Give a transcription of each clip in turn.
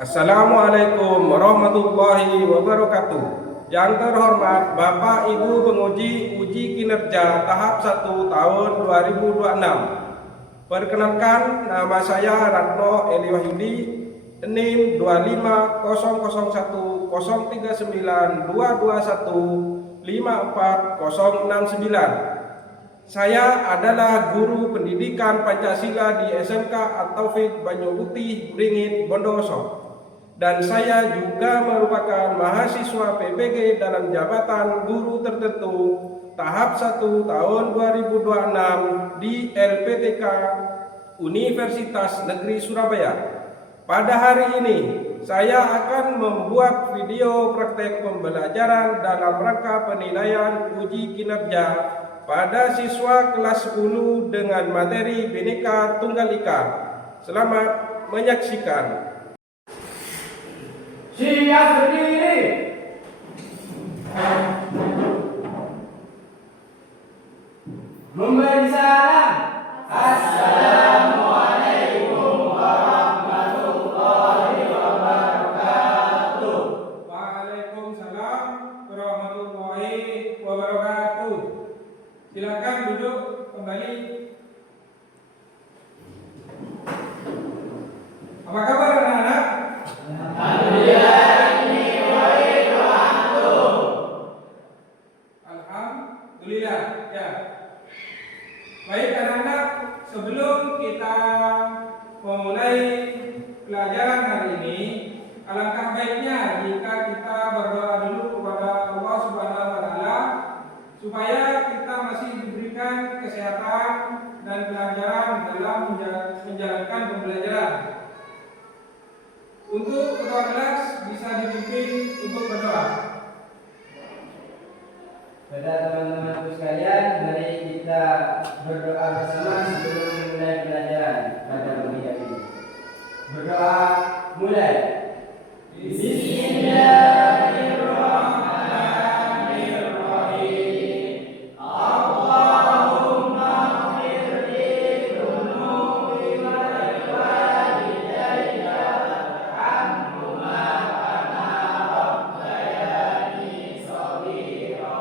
Assalamualaikum warahmatullahi wabarakatuh. Yang terhormat Bapak Ibu penguji uji kinerja tahap 1 tahun 2026. Perkenalkan, nama saya Ratno Eli Wahyudi, NIM 2500392215469. Saya adalah guru pendidikan Pancasila di SMK At-Taufik Banyuputih Beringin Bondowoso. Dan saya juga merupakan mahasiswa PPG dalam jabatan guru tertentu tahap 1 tahun 2026 di LPTK Universitas Negeri Surabaya. Pada hari ini saya akan membuat video praktek pembelajaran dalam rangka penilaian uji kinerja pada siswa kelas 10 dengan materi Bhinneka Tunggal Ika. Selamat menyaksikan. Siap berdiri. Memberi salam. Assalamualaikum warahmatullahi wabarakatuh. Waalaikumsalam warahmatullahi wabarakatuh. Silakan duduk kembali. Apa kabar anak-anak? Alhamdulillah. Ya. Baik anak-anak, sebelum kita memulai pelajaran hari ini, alangkah baiknya jika kita berdoa dulu kepada Allah Subhanahu wa taala supaya kita masih diberikan kesehatan dan kelancaran dalam menjalankan pembelajaran. Untuk ketua kelas bisa dipimpin untuk berdoa. Pada teman-temanku sekalian, mari kita berdoa bersama sebelum memulai pelajaran pada pagi ini. Berdoa mulai. Bismillahirrahmanirrahim. Allahumma ighfirli dhunubi wa liwalidayya warhamhuma kama rabbayani shaghira.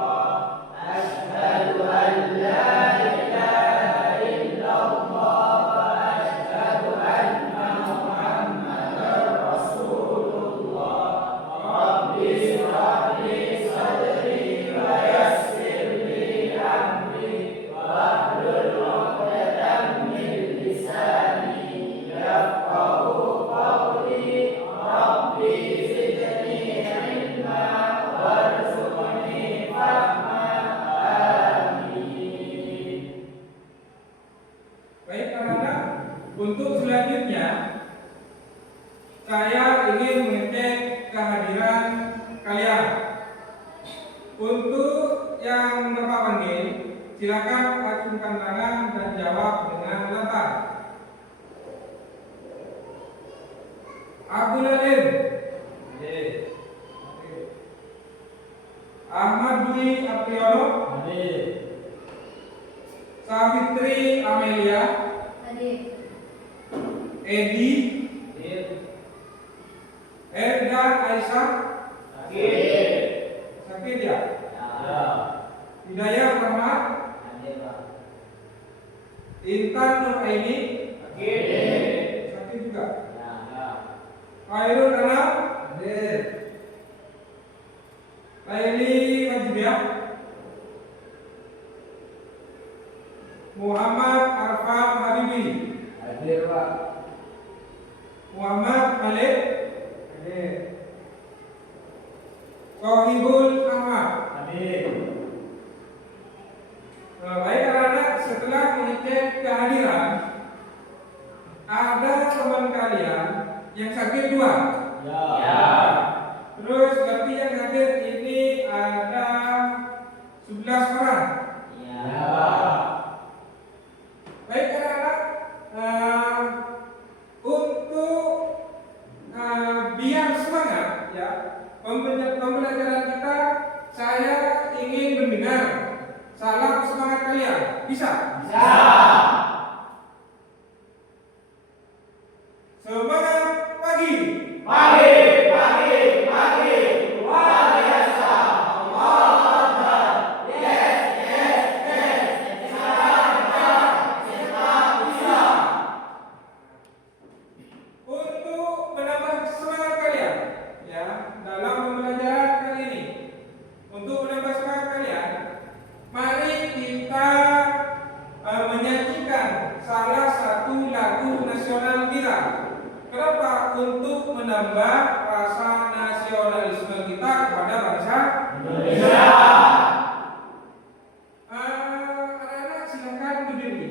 Asyhadu an la ilaha illallah wa asyhadu anna Muhammadar Rasulullah. Rabbi shrah li sadri wa yassir li amri wahlul 'uqdatam min lisani yafqahu qawli. Rabbi zidni ilma warzuqni fahma. Amin. Baik anak-anak, untuk selanjutnya saya ingin mengecek kehadiran kalian. Untuk yang Bapak panggil, silakan acungkan tangan dan jawab dengan lantang. Abdul Alim, Ahmad Dwi Apriyono, Savitri Amelia, Edi, Erda Aisyah, sakit ya? Hidayah Rahmat, Intan Nuraini, sakit juga. Khairul Anam, Laili Wajibiah, Muhammad Arfan Habibi, Muhammad Malik, Kohibul Ahmad. Baik anak-anak, setelah mengecek kehadiran, ada teman kalian yang sakit dua. Terus berarti yang hadir ini ada 11 orang. Baik anak-anak, untuk biar semangat ya pembelajaran kita, saya ingin mendengar salam semangat kalian. Bisa? Semangat pagi. menambah rasa nasionalisme kita kepada bangsa Indonesia. Anak-anak silakan berdiri.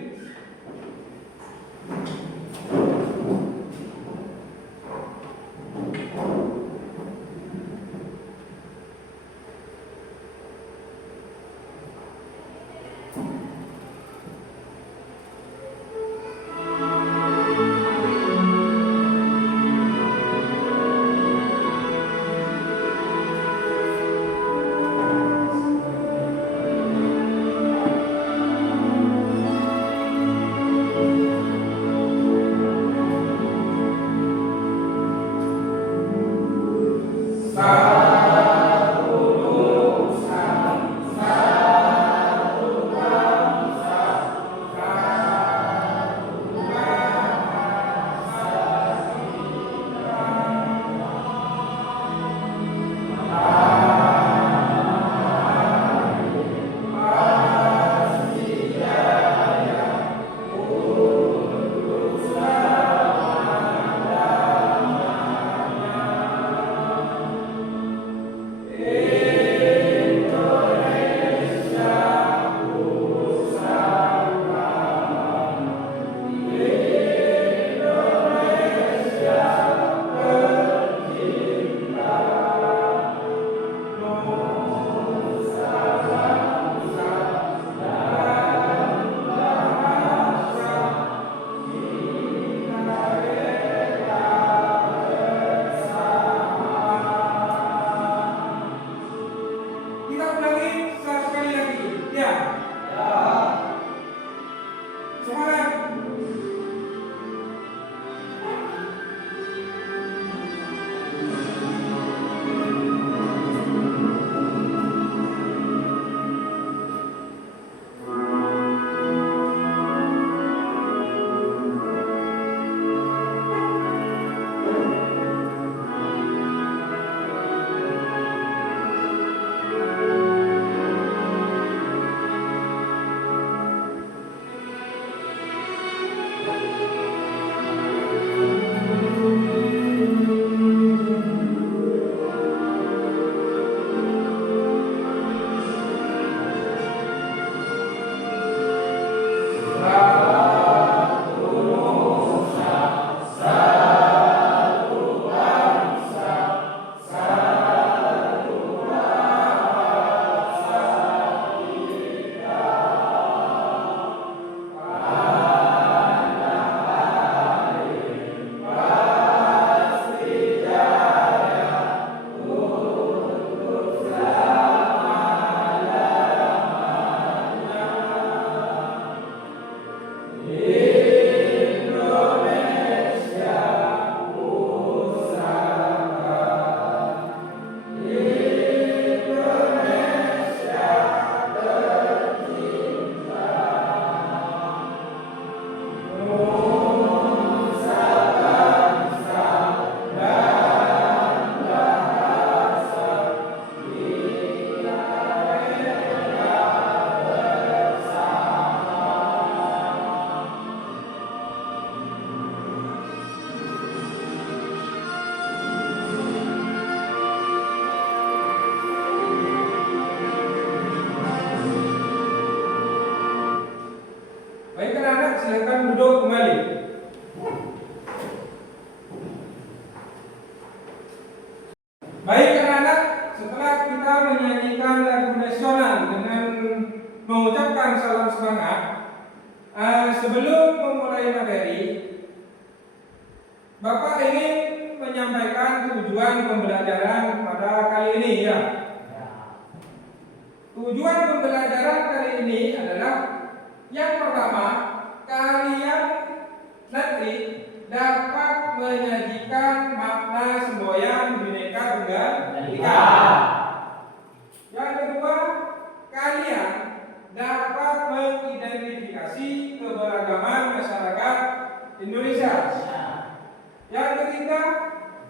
Kita ulangi sekali lagi. Ya. Semangat. Baik anak-anak, silakan duduk kembali. Baik anak-anak, setelah kita menyanyikan lagu nasional dengan mengucapkan salam semangat, sebelum memulai materi, Bapak ingin menyampaikan tujuan pembelajaran pada kali ini ya. Tujuan pembelajaran kali ini adalah yang pertama, kalian nanti dapat menyajikan makna semboyan Bhinneka Tunggal Ika. Yang kedua, kalian dapat mengidentifikasi keberagaman masyarakat Indonesia. Yang ketiga,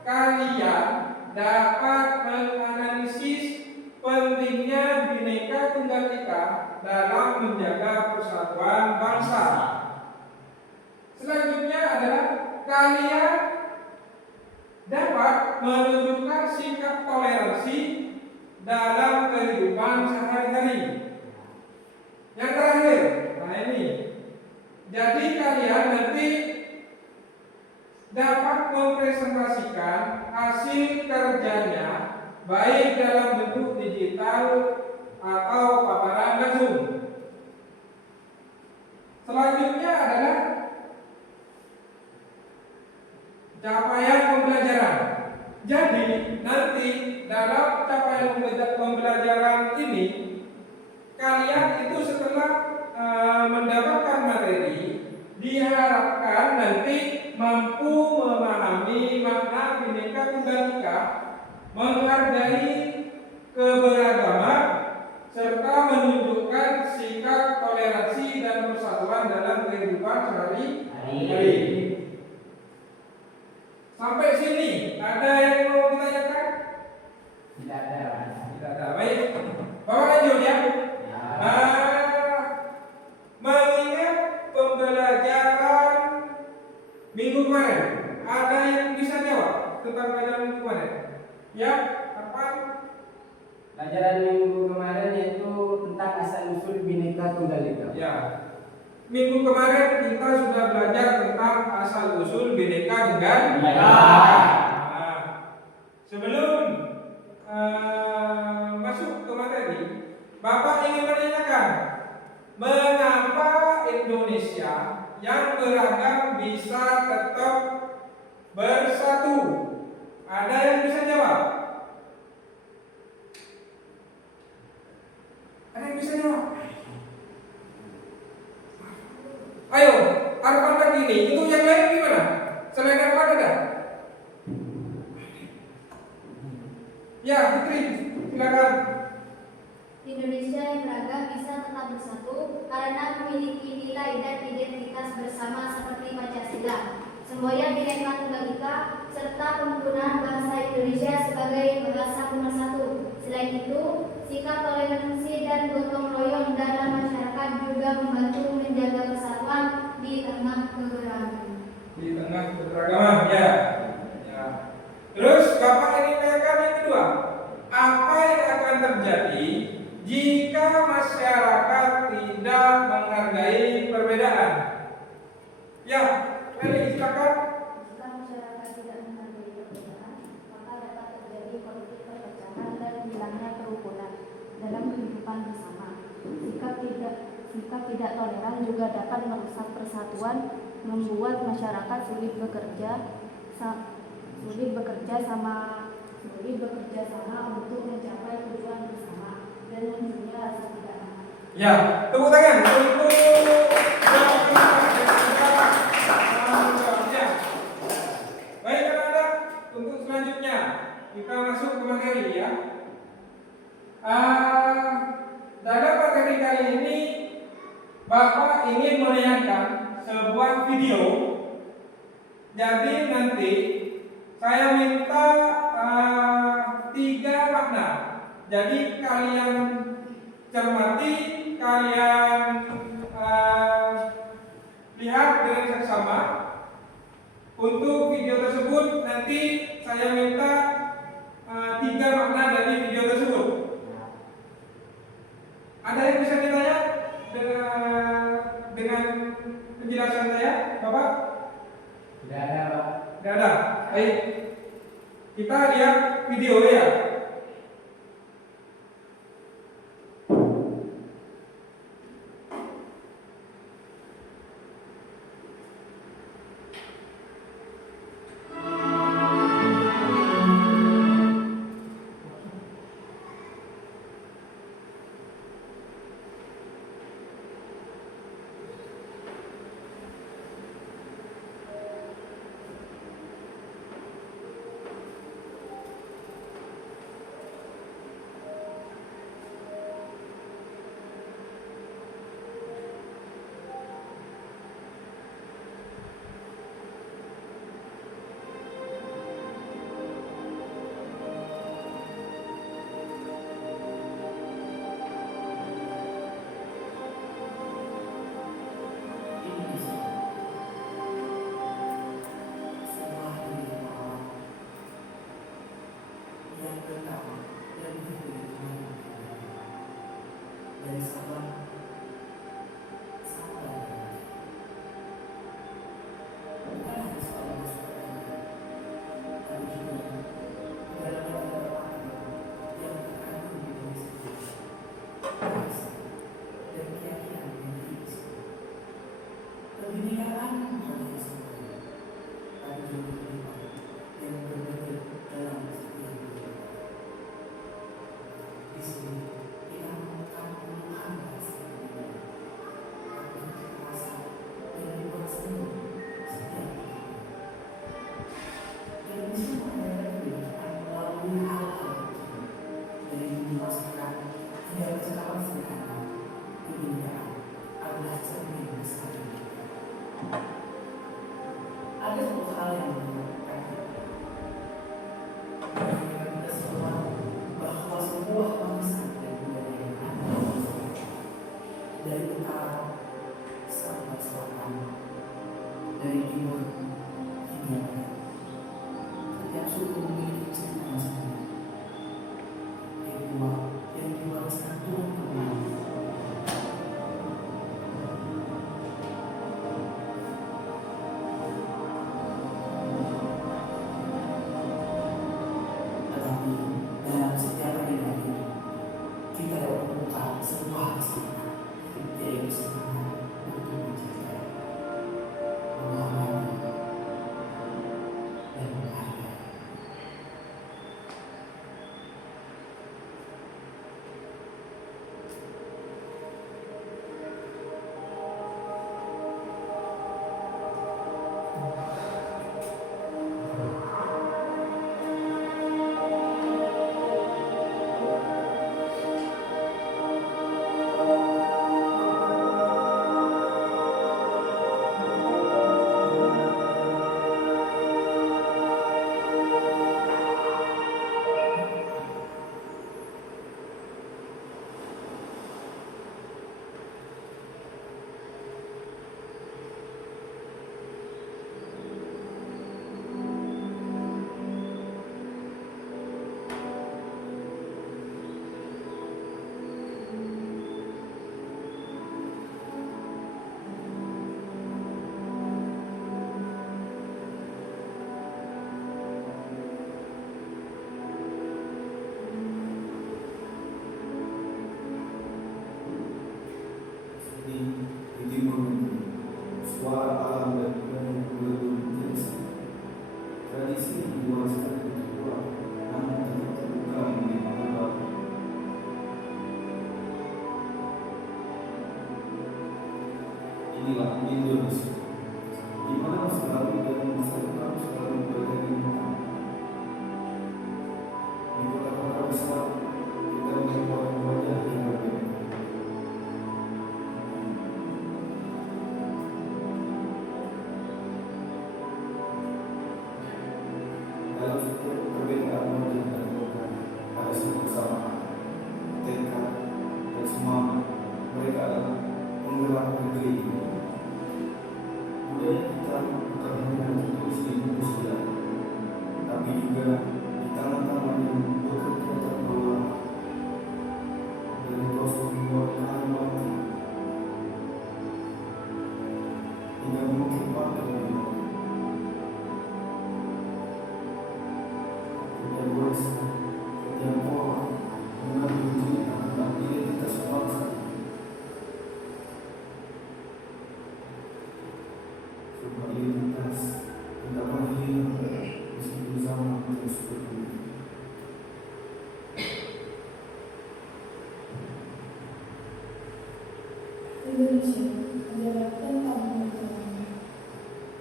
kalian dapat menganalisis pentingnya Bhinneka Tunggal Ika dalam menjaga persatuan bangsa. Selanjutnya adalah kalian dapat dapat menunjukkan sikap toleransi dalam kehidupan sehari-hari. Yang terakhir, nah ini. Jadi kalian nanti dapat mempresentasikan hasil kerjanya baik dalam bentuk digital atau paparan langsung. Selanjutnya adalah capaian pembelajaran. Jadi nanti dalam capaian pembelajaran ini kalian itu setelah mendapatkan materi diharapkan nanti mampu memahami makna Bhinneka Tunggal Ika, menghargai keberagaman serta menunjukkan sikap toleransi dan persatuan dalam kehidupan sehari-hari. Sampai sini ada yang mau ditanyakan? Tidak ada. Tidak ada. Baik. Bapak lanjut ya. Mengingat pembelajaran minggu kemarin, ada yang bisa jawab tentang pelajaran minggu kemarin? Ya, apa? Pelajaran minggu kemarin yaitu tentang asal usul Bhinneka Tunggal Ika. Ya. Minggu kemarin kita sudah belajar tentang asal usul Bhinneka Tunggal Ika. Nah, sebelum masuk ke materi, Bapak ingin menanyakan, mengapa Indonesia yang beragam bisa tetap bersatu? Ada yang bisa jawab? Ada yang bisa jawab? Ayo, Arfan lagi ini. Itu yang lain gimana? Selain Arfan ada? Ya, Fitri, silakan. Indonesia yang beragam bisa tetap bersatu karena memiliki nilai dan identitas bersama seperti Pancasila, semboyan Bhinneka Tunggal Ika, serta penggunaan bahasa Indonesia sebagai bahasa pemersatu. Selain itu, sikap toleransi dan gotong royong dalam masyarakat juga membantu menjaga persatuan di tengah keberagaman. Di tengah keberagaman, ya. Terus Bapak ingin menanyakan yang kedua, apa yang akan terjadi jika masyarakat tidak menghargai perbedaan? Ya, Eli, silakan. Jika masyarakat tidak menghargai perbedaan, maka dapat terjadi konflik perpecahan dan hilangnya kerukunan dalam kehidupan bersama. Sikap tidak toleran juga dapat merusak persatuan, membuat masyarakat sulit bekerja sama untuk mencapai tujuan bersama dan munculnya rasa tidak aman. Ya, tepuk tangan untuk ya. Baik, anak-anak, untuk selanjutnya kita masuk ke materi ya. Dalam materi kali ini Bapak ingin menayangkan sebuah video. Jadi nanti saya minta 3 makna. Jadi kalian cermati, kalian lihat dengan seksama. Untuk video tersebut nanti saya minta 3 makna dari video tersebut. Ada yang bisa ditanya dengan penjelasan saya, Bapak? Tidak ada, Pak. Tidak ada. Baik. Kita lihat video ya. pertama yang diberi Tuhan dari Sabang sampai Merauke. Bukan hanya soal masuk tapi juga negara-negara waktu yang terkandung di dalam sejarah, bahasa, dan keyakinan yang diisi. Kebinekaan bukan hanya satu, tapi juga kehidupan yang berbeda dalam setiap negara. Di sini kita menemukan puluhan bahasa berbeda, tapi terasa dan dibuat seni setiap negara. Dan bisa mengenai kebinekaan melalui hal-hal kecil, dari budi masyarakat hingga percakapan sederhana. Kebinekaan adalah cermin besar. Ada satu hal yang menunjukkan kita semua bahwa sebuah bangsa dan budaya yang ada dari utara sampai selatan, dari timur hingga barat, setiap suku memiliki cerita sendiri yang diwariskan Tuhan kepada dalam setiap agenda itu, kita dapat menemukan sebuah kesamaan, yaitu semangat untuk mencintai, menghormati, dan menghargai. Di timur negeri, suara alam dan belum terasa. Tradisi diwariskan begitu kuat, namun tetap terbuka menerima baru. Inilah Indonesia, di mana masa lalu dan masa depan selalu berdampingan. Di kota-kota besar, kita melihat wajah yang berbeda. Dalam setiap perbedaan wajah dan muka ada sebuah kesamaan, tekad, dan semangat. Mereka adalah penggerak negeri ini. Budaya kita bukan hanya tertulis di buku sejarah, tapi juga di tangan-tangan yang bekerja terbelah dari kosong membuat kain hingga mungkin pada yang pola mengambil cerita tentang identitas bangsa. Sebuah identitas yang tak pernah hilang meskipun zaman terus berubah. Indonesia adalah tentang pengetahuan,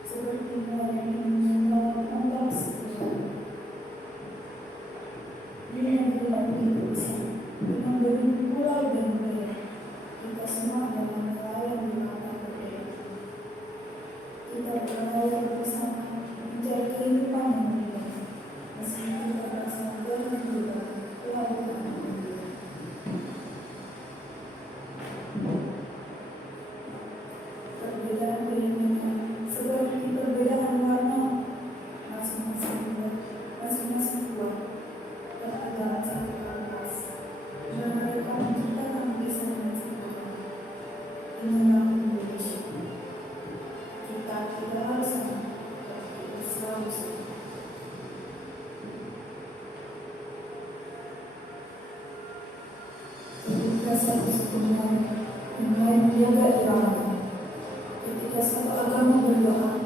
seperti orang yang mengenal sejarah. Dunia adalah begitu besar, dengan berbagai pulau dan budaya. Kita semua adalah nelayan di mata berbeda. Kita berlayar bersama mencari kehidupan yang berbeda, meski kita berasal dari berbeda lautan yang berbeda. Perbedaan keinginan seperti perbedaan warna, masing-masing kuat, terhadap ketika satu sekolah yang lain menjaga irama, ketika satu agama berdoa,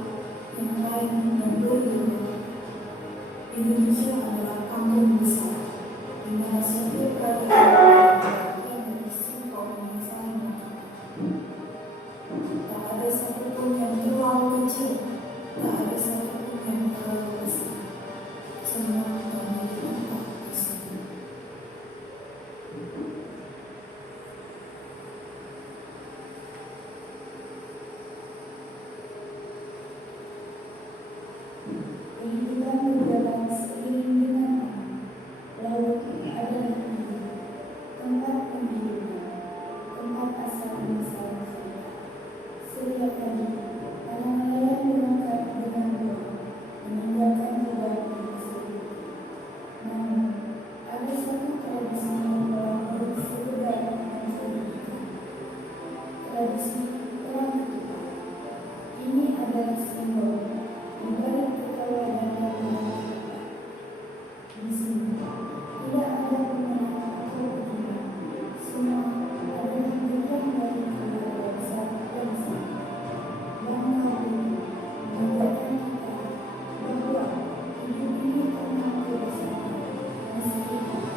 yang lain berdoa. Indonesia adalah kampung besar, di mana setiap kerajaan yang berisi kaum yang saling mengatakan. Tak ada satupun yang terlalu kecil, tak ada satupun yang terlalu besar. Semua memiliki tempat di sini. Kehidupan berjalan seiring dengan laut ada tempat penghidupan, tempat asal manusia. Setiap hari, para nelayan berangkat dengan doa, meninggalkan jejak di sini. Namun, ada satu tradisi yang telah bersebut dan sedikit. Tradisi perang ketupat. Ini adalah simbol ibarat kekayaan dan kemenangan. Di sini tidak ada pemenang atau kemenangan. Semua adalah bagian dari keluarga besar bangsa. Yang kami mengajarkan kita bahwa hidup ini tentang kebersamaan meski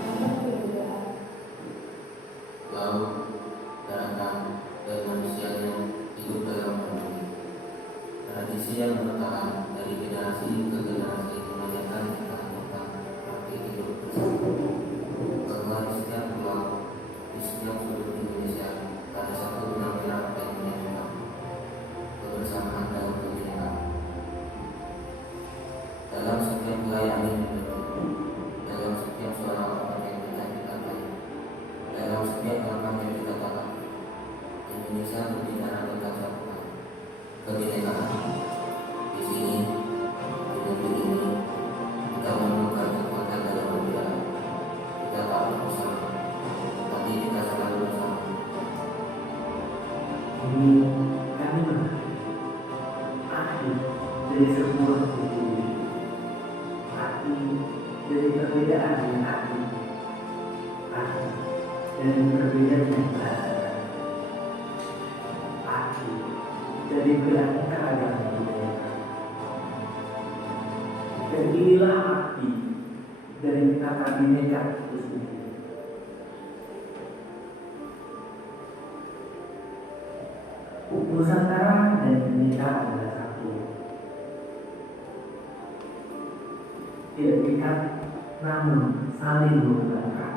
ada perbedaan. Laut, daratan, dan manusianya hidup dalam harmoni. Tradisi yang bertahan dari generasi ke generasi mengajarkan kita tentang arti hidup bersama. Bahwa di setiap pulau, di setiap sudut Indonesia ada satu benang merah yang menyatukan kebersamaan dalam kebinekaan. Dalam setiap wilayah yang dimiliki, dalam setiap suara orang yang kita dipakai, dalam setiap langkah yang kita tapak, Indonesia berbicara tentang satu kebinekaan. Di sini, di negeri ini, kita menemukan kekuatan dalam berbeda. Kita tak bersama, tapi kita selalu bersama. Ini kami mengerti arti dari sebuah diri, arti dari perbedaan yang arti dari perbedaan yang bahasa, arti dari beraneka ragam budaya. Dan inilah arti dari kata bineka itu sendiri. Nusantara dan Indonesia adalah satu. Tidak terikat, namun saling menguatkan.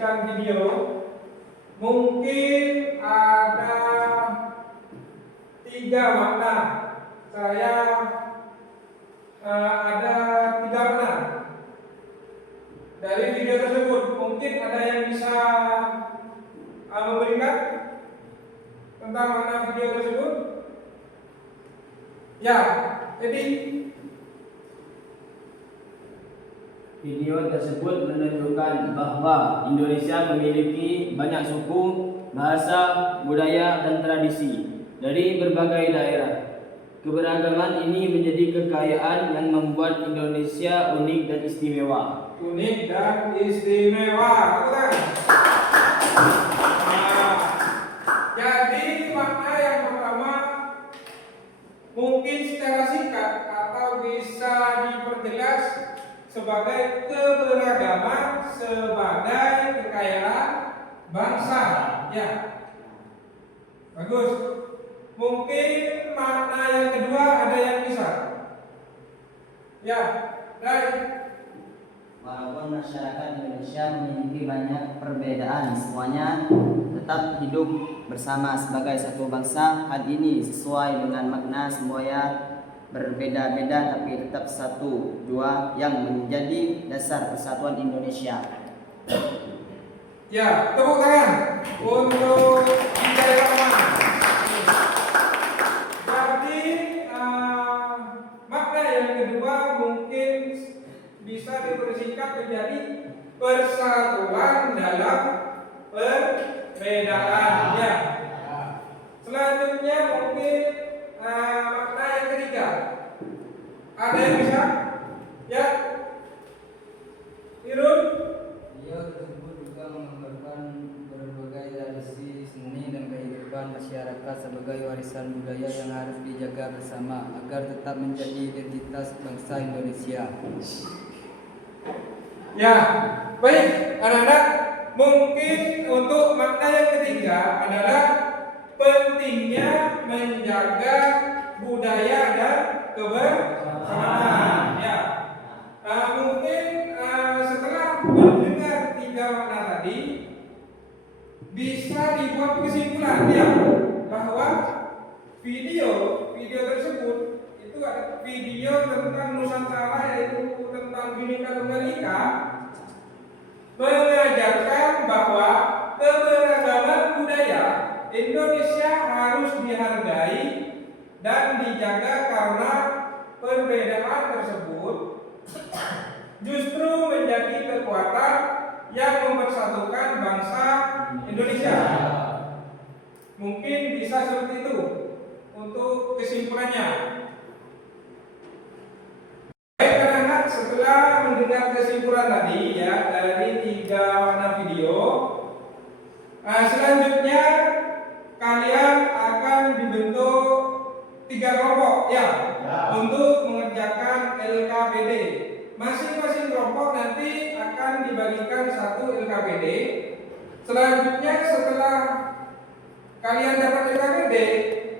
menyaksikan video, mungkin ada 3 makna. Saya ada 3 makna dari video tersebut. Mungkin ada yang bisa memberikan tentang makna video tersebut. Ya, jadi Video tersebut menunjukkan bahwa Indonesia memiliki banyak suku, bahasa, budaya, dan tradisi dari berbagai daerah. Keberagaman ini menjadi kekayaan yang membuat Indonesia unik dan istimewa. unik dan istimewa. Betul. Nah, jadi makna yang pertama mungkin secara singkat atau bisa diperjelas sebagai keberagaman sebagai kekayaan bangsa. Ya, bagus. Mungkin makna yang kedua ada yang bisa. Ya, baik. Walaupun masyarakat Indonesia memiliki banyak perbedaan, semuanya tetap hidup bersama sebagai satu bangsa. Hal ini sesuai dengan makna semuanya berbeda-beda tapi tetap satu jua yang menjadi dasar persatuan Indonesia. Ya, tepuk tangan untuk Hidayat Rahman. Jadi makna yang kedua mungkin bisa dipersingkat menjadi persatuan dalam perbedaan. Ya. Selanjutnya mungkin makna yang ketiga. Ada yang bisa? Ya. Irun? Video tersebut juga menggambarkan berbagai tradisi seni dan kehidupan masyarakat sebagai warisan budaya yang harus dijaga bersama agar tetap menjadi identitas bangsa Indonesia. Ya, baik anak-anak. Mungkin untuk makna yang ketiga adalah pentingnya menjaga budaya dan kebersamaan. Ya, mungkin setelah mendengar 3 makna tadi bisa dibuat kesimpulan ya bahwa video tersebut itu ada video tentang Nusantara, yaitu tentang Bhinneka Tunggal Ika, mengajarkan bahwa keberagaman budaya Indonesia harus dihargai dan dijaga karena perbedaan tersebut justru menjadi kekuatan yang mempersatukan bangsa Indonesia. Mungkin bisa seperti itu untuk kesimpulannya. Baik anak-anak, setelah mendengar kesimpulan tadi ya dari 3 makna video, selanjutnya kalian akan dibentuk 3 kelompok ya untuk mengerjakan LKPD. Masing-masing kelompok nanti akan dibagikan 1 LKPD. Selanjutnya setelah kalian dapat LKPD,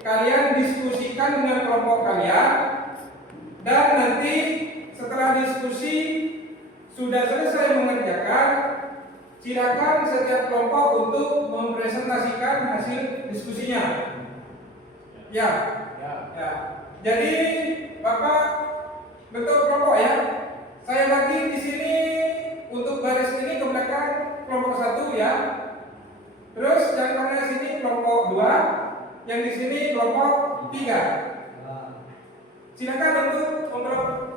kalian diskusikan dengan kelompok kalian, dan nanti setelah diskusi sudah selesai mengerjakan, silakan setiap kelompok untuk mempresentasikan hasil diskusinya. Ya. Jadi Bapak bentuk kelompok ya. Saya bagi di sini untuk baris ini ke belakang kelompok 1 ya. Terus yang mana sini kelompok 2, yang di sini kelompok 3. Silakan untuk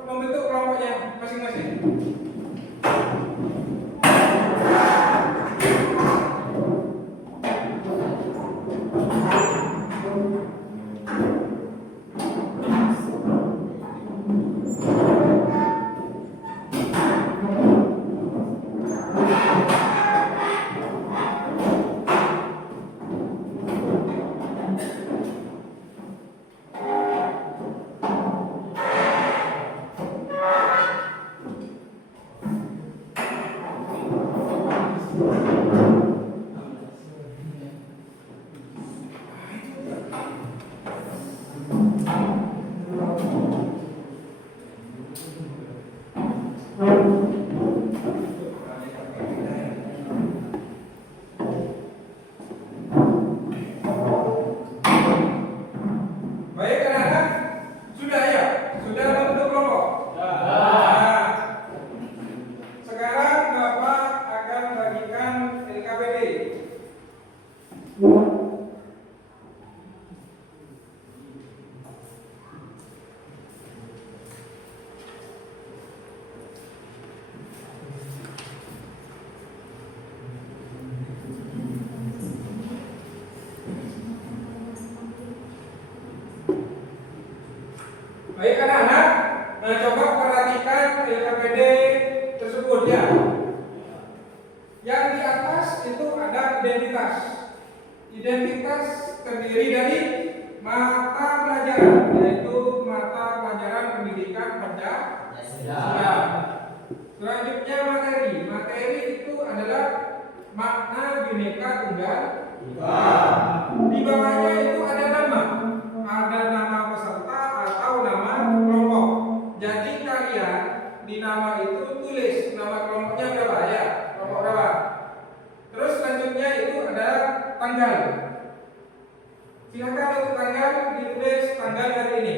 membentuk kelompoknya masing-masing. Baik anak-anak, nah coba perhatikan LKPD tersebut ya. Yang di atas itu ada identitas. Identitas terdiri dari mata pelajaran, yaitu mata pelajaran pendidikan Pancasila. Selanjutnya materi. Materi itu adalah makna Bhinneka Tunggal Ika. Di bawahnya itu ada nama. Ada nama peserta atau nama kelompok. Jadi kalian di nama itu tulis nama kelompoknya berapa ya? Kelompok berapa? Terus selanjutnya itu ada tanggal. Silakan untuk tanggal ditulis tanggal hari ini.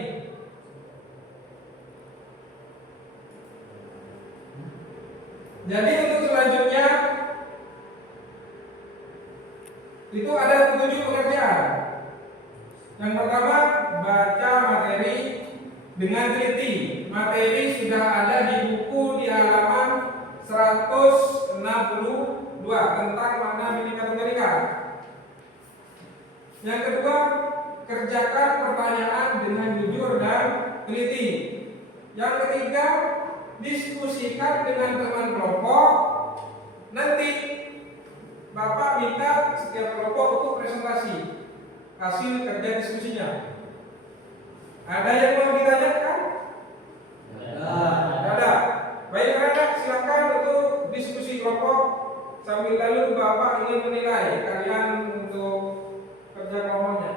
Jadi untuk selanjutnya itu ada 7 pekerjaan. Yang pertama, baca materi dengan teliti. Materi sudah ada di buku di halaman 162 tentang makna Bhinneka Tunggal Ika. Yang kedua, kerjakan pertanyaan dengan jujur dan teliti. Yang ketiga, diskusikan dengan teman kelompok. Nanti Bapak minta setiap kelompok untuk presentasi hasil kerja diskusinya. Ada yang mau ditanyakan? Ada. Baik anak, silakan untuk diskusi kelompok sambil lalu Bapak ingin menilai kalian untuk kerja kelompoknya.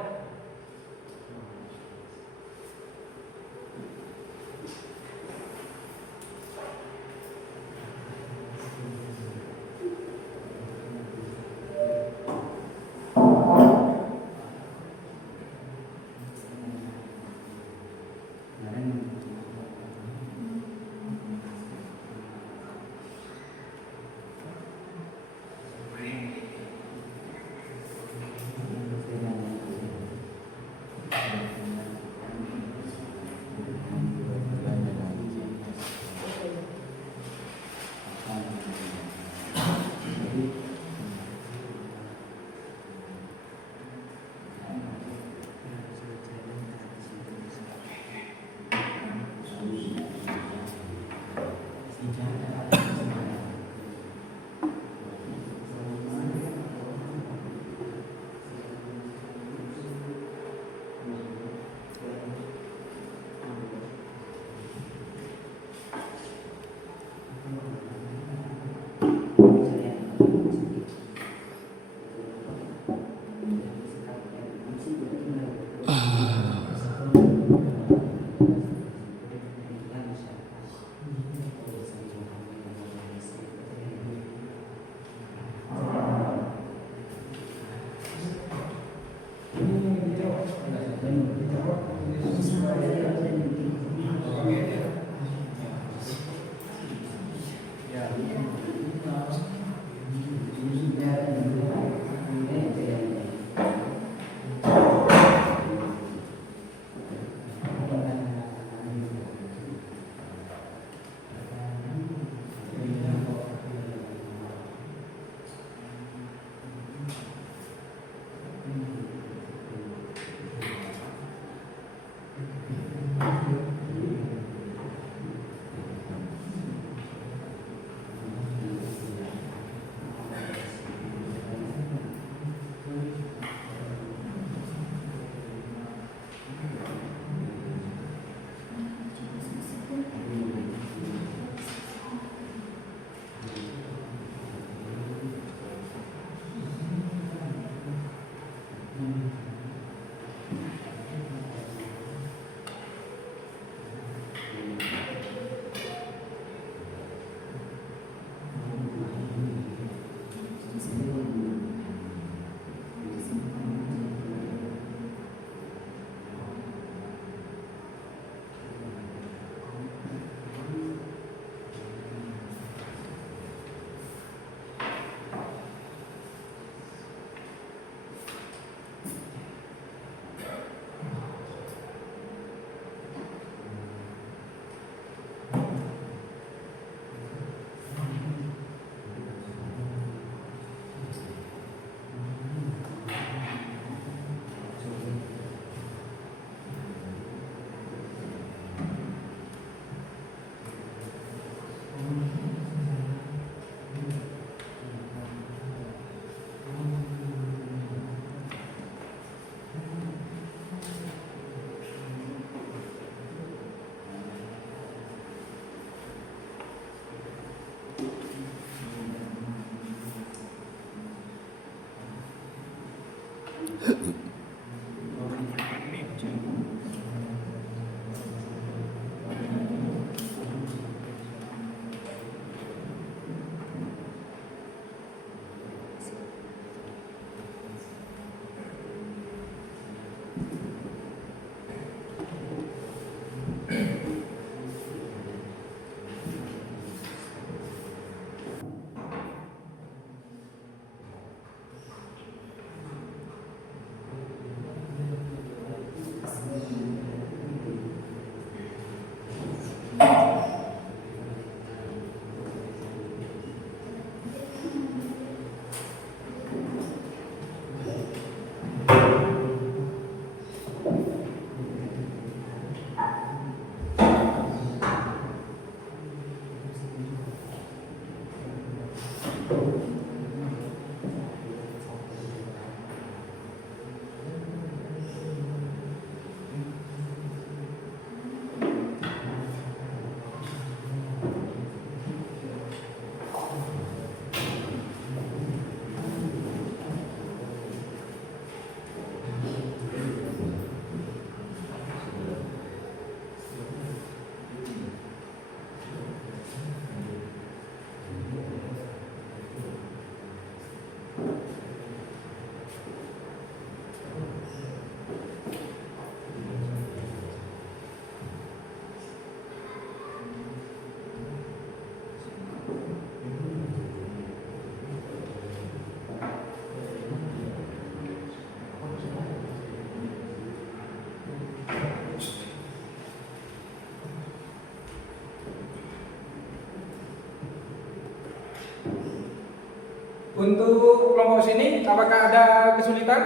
Untuk kelompok sini, apakah ada kesulitan?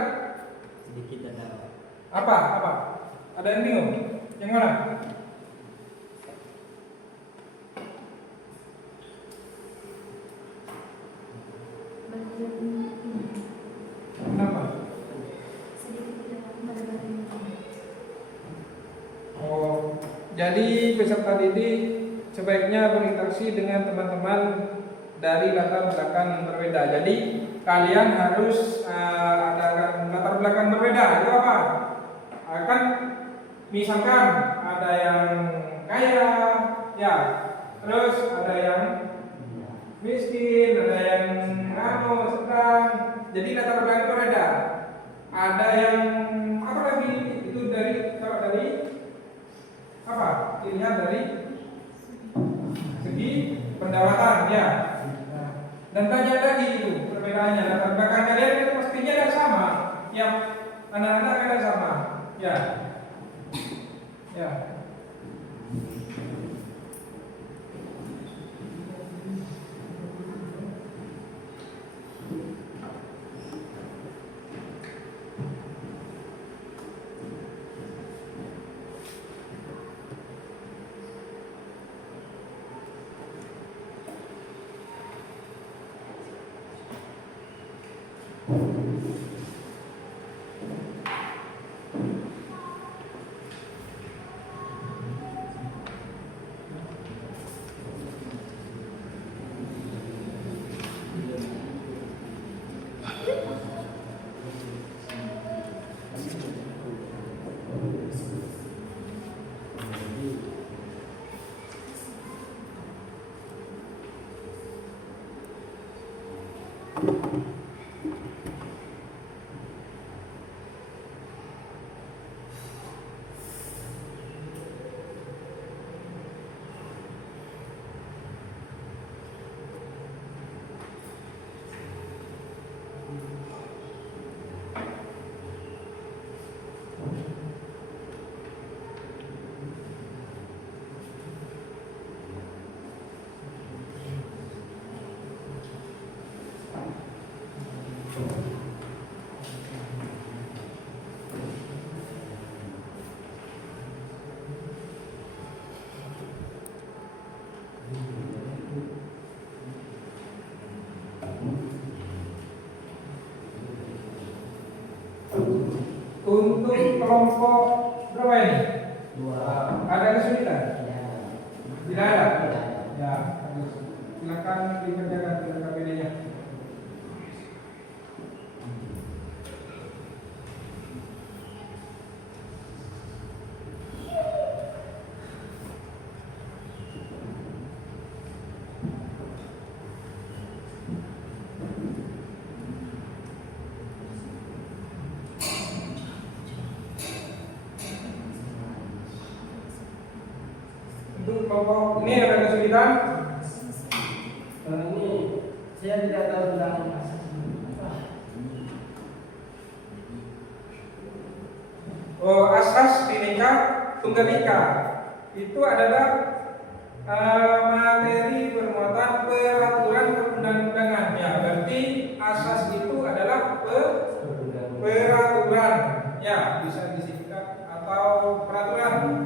Sedikit ada. Apa? Ada yang bingung? Yang mana? Kenapa? Oh, jadi peserta didik sebaiknya berinteraksi dengan teman-teman dari latar belakang yang berbeda. Jadi kalian harus ada latar belakang berbeda. Itu apa? Kan misalkan ada yang kaya, ya, terus ada yang miskin, ada yang sedang. Jadi latar belakang berbeda. Ada yang apa lagi? Itu kalau dari apa? Dilihat dari segi pendapatan, ya. Dan banyak lagi itu perbedaannya. Latar belakang kalian kan pastinya ada sama. Ya, anak-anak ada sama. Ya. Untuk kelompok berapa ini? 2. Ada kesulitan? Tidak ada. Ya, silakan dikerjakan dengan KPD-nya. kelompok ini ada kesulitan? Ini Saya tidak tahu tentang asas Bhinneka Tunggal Ika itu adalah materi permuatan peraturan perundang-undangan. Ya, berarti asas itu adalah peraturan. Ya, bisa disingkat atau peraturan.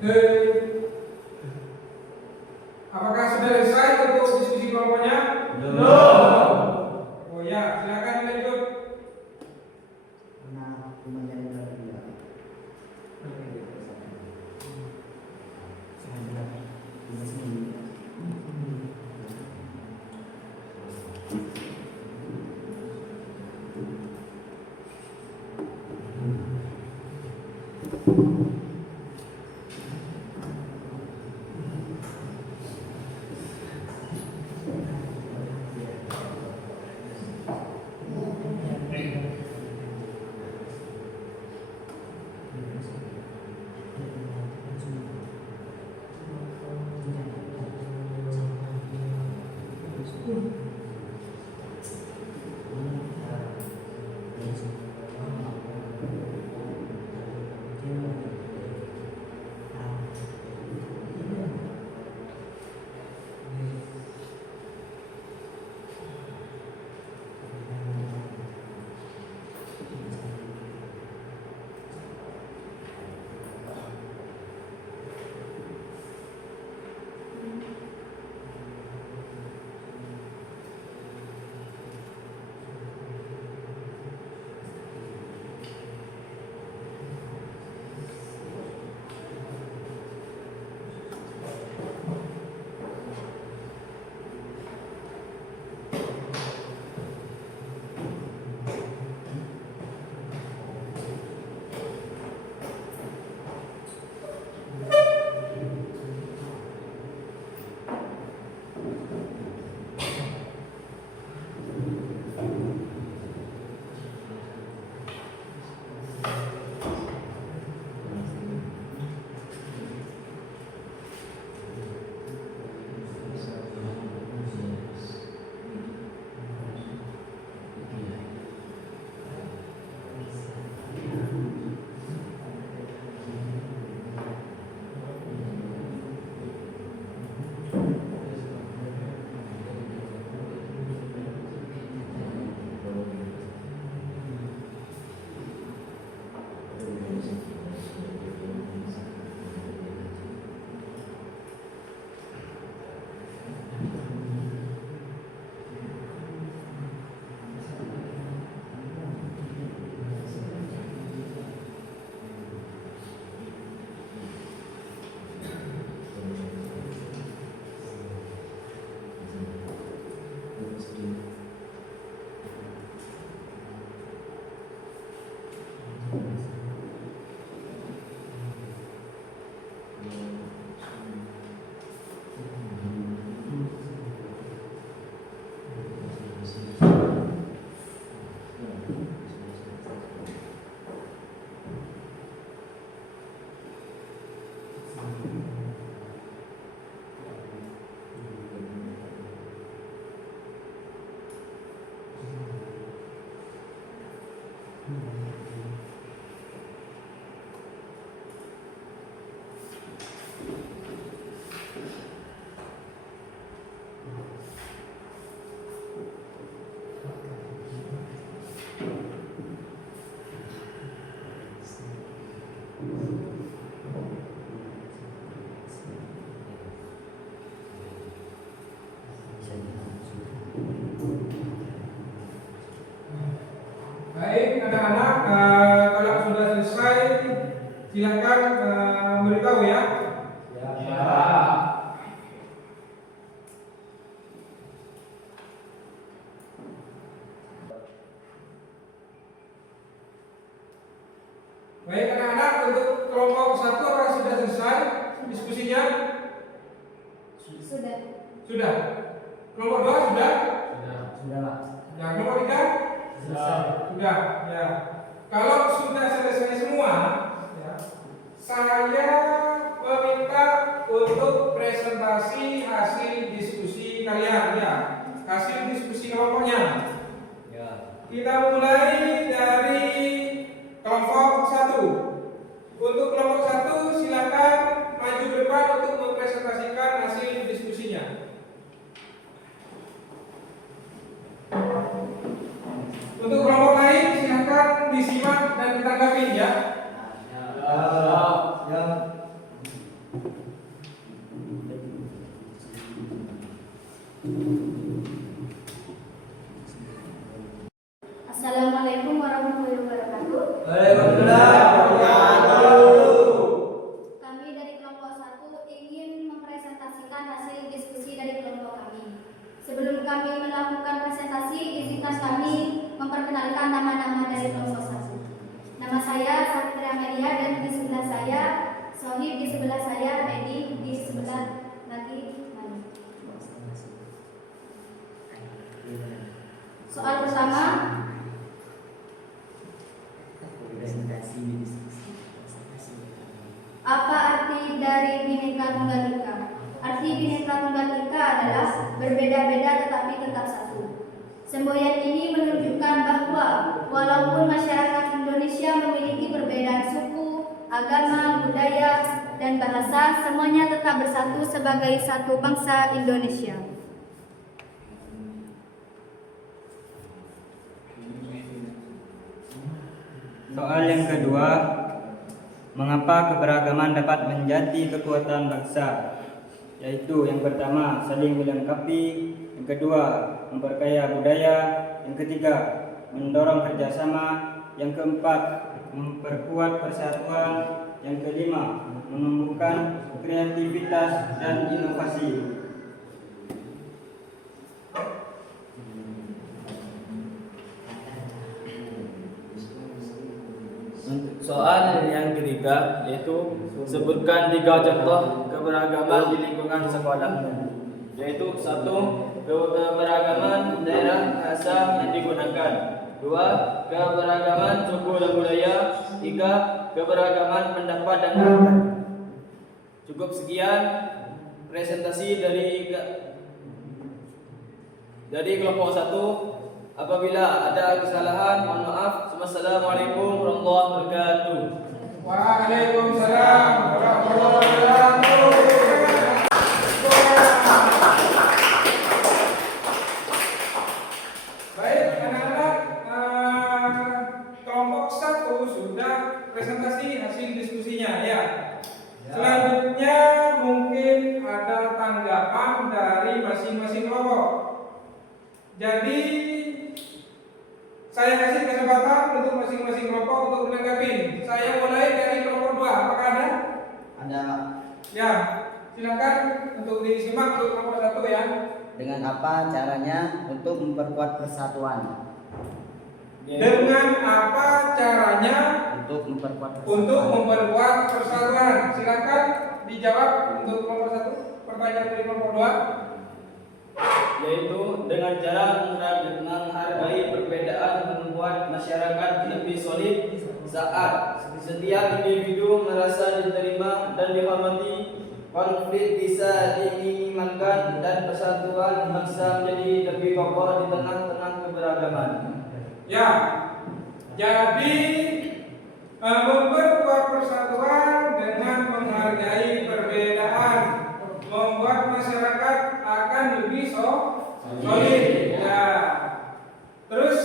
Hei, apakah sudah selesai untuk diskusi kelompoknya? Belum. Oh ya, silakan lanjut. Nah, kemudian yang kedua. Silakan memberitahu ya. Baik anak-anak, untuk kelompok 1 apakah sudah selesai diskusinya? Sudah. Sudah. Kelompok 2 sudah? Sudah Pak. Ya, kelompok 3? Sudah. Ya. Kalau sudah selesai semua, ya, saya meminta untuk presentasi hasil diskusi kalian ya. Hasil diskusi kelompoknya. Kita mulai dari kelompok 1. Untuk kelompok 1 silakan maju ke depan untuk mempresentasikan hasil diskusinya. Untuk kelompok lain silakan disimak dan ditanggapi ya. Assalamualaikum warahmatullahi wabarakatuh. Kami dari kelompok 1 ingin mempresentasikan hasil diskusi dari kelompok kami. Sebelum kami melakukan presentasi, izinkan kami memperkenalkan nama-nama dari kelompok 1. Nama saya Satria Amelia dan di sebelah saya Sohib, di sebelah saya Edi, di sebelah lagi Mani. Soal pertama, apa arti dari Bhinneka Tunggal Ika? Arti Bhinneka Tunggal Ika adalah berbeda-beda tetapi tetap satu. Semboyan ini menunjukkan bahwa walaupun masyarakat Indonesia memiliki perbedaan suku, agama, budaya, dan bahasa, semuanya tetap bersatu sebagai satu bangsa Indonesia. Soal yang kedua, mengapa keberagaman dapat menjadi kekuatan bangsa? Yaitu yang pertama, saling melengkapi, yang kedua, memperkaya budaya, yang ketiga, mendorong kerjasama, yang keempat, memperkuat persatuan, yang kelima, menumbuhkan kreativitas dan inovasi. Soal yang ketiga yaitu sebutkan 3 contoh keberagaman di lingkungan sekolah, yaitu 1. Keberagaman daerah bahasa yang digunakan, 2. Keberagaman suku dan budaya, 3. Keberagaman pendapat dan karakter. Cukup sekian presentasi dari kelompok 1. Apabila ada kesalahan, mohon maaf. Wassalamualaikum warahmatullahi wabarakatuh. Waalaikumsalam warahmatullahi wabarakatuh. Baik anak-anak, kelompok 1 sudah presentasi hasil diskusinya ya. Selanjutnya mungkin ada tanggapan dari masing-masing kelompok. Jadi saya kasih kesempatan untuk masing-masing kelompok untuk menanggapi. Saya mulai dari kelompok 2. Apakah ada? Ada. Ya, silakan untuk disimak untuk kelompok 1 ya. Dengan apa caranya untuk memperkuat persatuan? Dengan apa caranya Untuk memperkuat persatuan? Silakan dijawab untuk kelompok 1. Pertanyaan dari kelompok 2. Yaitu dengan cara menghargai perbedaan membuat masyarakat lebih solid saat setiap individu merasa diterima dan dihormati, konflik bisa diminimalkan dan persatuan bangsa menjadi lebih kokoh di tengah-tengah keberagaman. Ya, jadi memperkuat persatuan dengan menghargai perbedaan membuat masyarakat akan lebih solid. Ya. Terus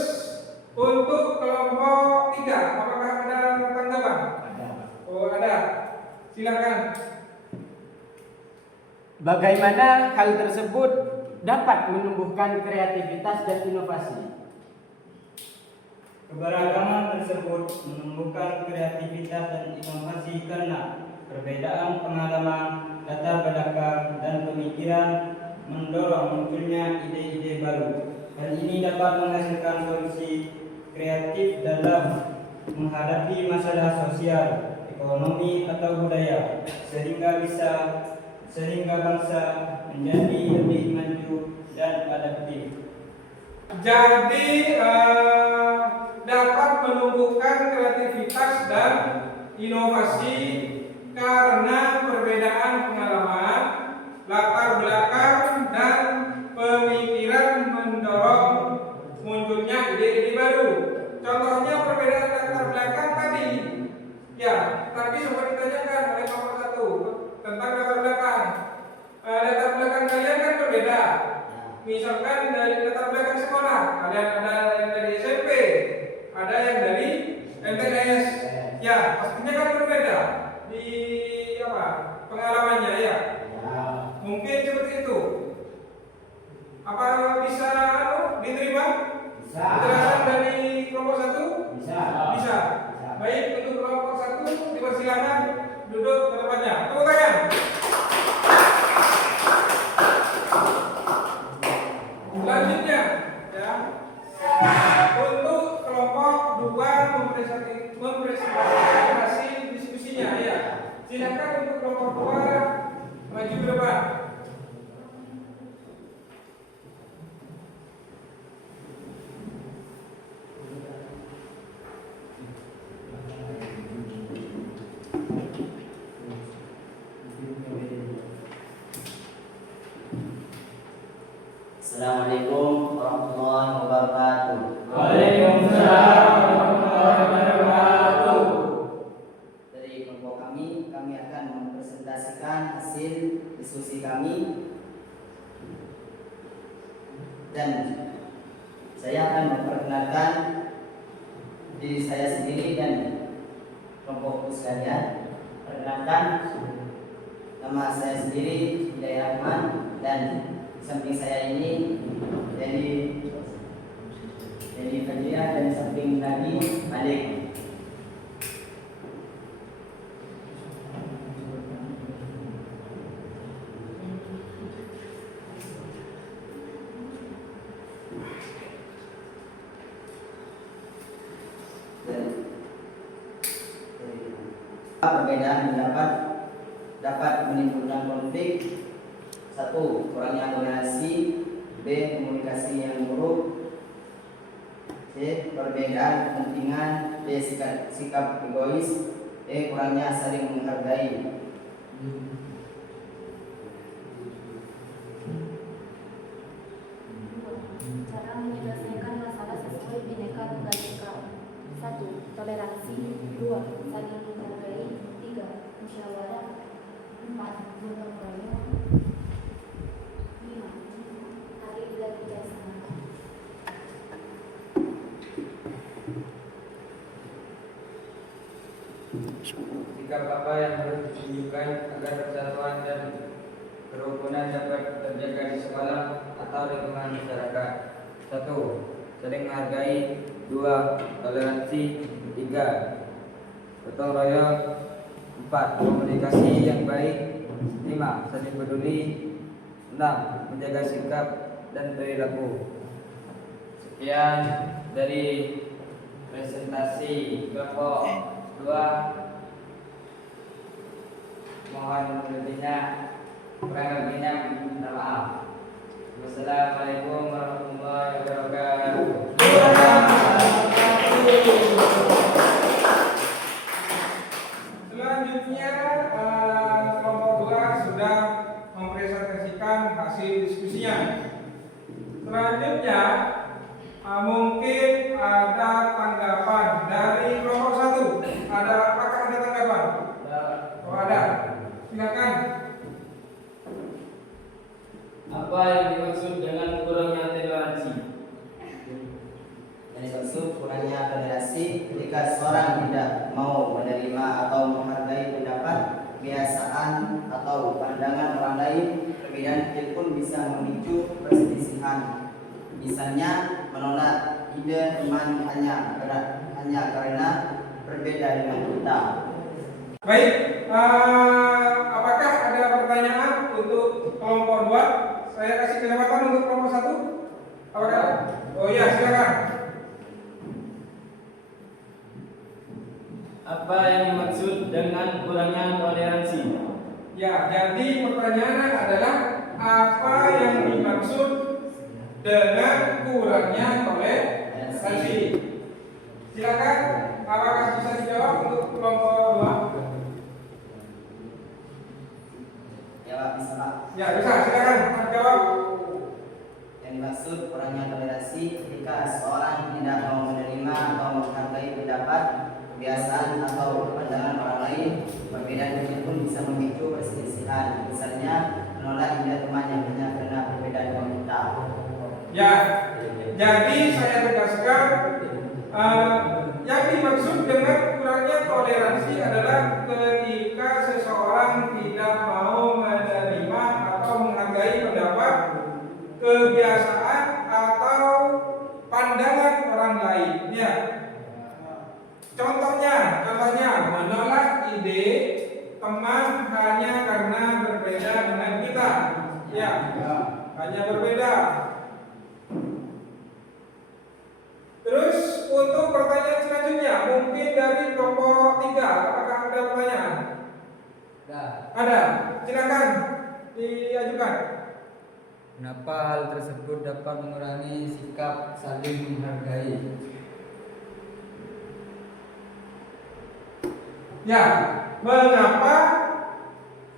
untuk kelompok 3, apakah ada tanggapan? Oh ada. Silakan. Bagaimana hal tersebut dapat menumbuhkan kreativitas dan inovasi? Keberagaman tersebut menumbuhkan kreativitas dan inovasi karena perbedaan pengalaman, latar belakang, dan pemikiran mendorong munculnya ide-ide baru. Hal ini dapat menghasilkan solusi kreatif dalam menghadapi masalah sosial, ekonomi, atau budaya, sehingga bangsa menjadi lebih maju dan adaptif. Jadi dapat menumbuhkan kreativitas dan inovasi karena perbedaan pengalaman, latar belakang, dan pemikiran mendorong munculnya ide-ide baru. Contohnya perbedaan latar belakang tadi. Ya, tadi sempat ditanyakan oleh nomor 1 tentang latar belakang. Latar belakang kalian kan berbeda. Misalkan dari latar belakang sekolah, kalian ada yang dari SMP, ada yang dari MTS. Ya, pastinya kan berbeda di pengalamannya ya. Mungkin seperti itu. Apa bisa diterima? Penjelasan dari kelompok 1? Bisa. Baik, untuk kelompok 1 dipersilakan duduk ke tempatnya. Tepuk tangan. Selanjutnya, ya, untuk kelompok 2 mempresentasikan hasil diskusinya. Ya, silakan untuk kelompok 2 maju ke depan. Assalamualaikum warahmatullahi wabarakatuh. Waalaikumsalam warahmatullahi wabarakatuh. Dari kelompok kami akan mempresentasikan hasil diskusi kami, dan saya akan memperkenalkan diri saya sendiri dan kelompokku sekalian. Perkenalkan, nama saya sendiri Hidayat Rahman, dan samping saya ini jadi Fadiyah, dan samping lagi Malik. Perbedaan pendapat dapat menimbulkan konflik. 1. Kurangnya toleransi. B. Komunikasi yang buruk. C. Perbedaan kepentingan. D. Sikap egois. E. Kurangnya saling menghargai. Cara menyelesaikan masalah sesuai Bhinneka Tunggal Ika. 1. Toleransi. 2. Saling menghargai. 3. Musyawarah. 4. Gotong royong. 5. Adil dan bijaksana. Sikap apa yang harus ditunjukkan agar persatuan dan kerukunan dapat terjaga di sekolah atau lingkungan masyarakat? 1. Saling menghargai. 2. Toleransi. 3. Gotong royong. 4. Komunikasi yang baik. 5. Saling peduli. 6. Menjaga sikap dan perilaku. Sekian dari presentasi kelompok 2. Mohon lebihnya, kurang lebihnya minta maaf. Wassalamualaikum warahmatullahi wabarakatuh. Selanjutnya kelompok 2 sudah mempresentasikan hasil diskusinya. Selanjutnya mungkin ada tanggapan dari kelompok 1. Apakah ada tanggapan? Oh, ada. Silakan. Apa yang dimaksud dengan kurangnya toleransi? Yang dimaksud kurangnya toleransi ketika seorang tidak mau menerima atau menghargai pendapat, kebiasaan, atau pandangan orang lain. Perbedaan kecil pun bisa memicu perselisihan. Misalnya menolak ide teman hanya karena berbeda dengan kita. Baik, apakah ada pertanyaan untuk kelompok 2? Saya kasih kesempatan untuk kelompok 1. Apakah? Oh iya, silakan. Apa yang dimaksud dengan kurangnya toleransi? Ya, jadi pertanyaannya adalah apa yang dimaksud dengan kurangnya toleransi? Silakan, apakah bisa dijawab untuk kelompok 2? Jawab bisa Pak. Ya, bisa, silakan jawab. Yang dimaksud kurangnya toleransi ketika seorang tidak mau menerima atau menghargai pendapat, kebiasaan atau pandangan orang lain. Perbedaan ini pun bisa memicu perselisihan. Misalnya menolak ide teman yang hanya karena perbedaan dengan kita. Ya, jadi saya tegaskan yang dimaksud dengan kurangnya toleransi adalah ketika seseorang tidak mau menerima atau menghargai pendapat, kebiasaan atau pandangan orang lain. Ya. Contohnya menolak ide teman hanya karena berbeda dengan kita. Ya, hanya berbeda. Terus untuk pertanyaan selanjutnya, mungkin dari kelompok 3, apakah ada pertanyaan? Ada. Silakan diajukan. Kenapa hal tersebut dapat mengurangi sikap saling menghargai? Ya, mengapa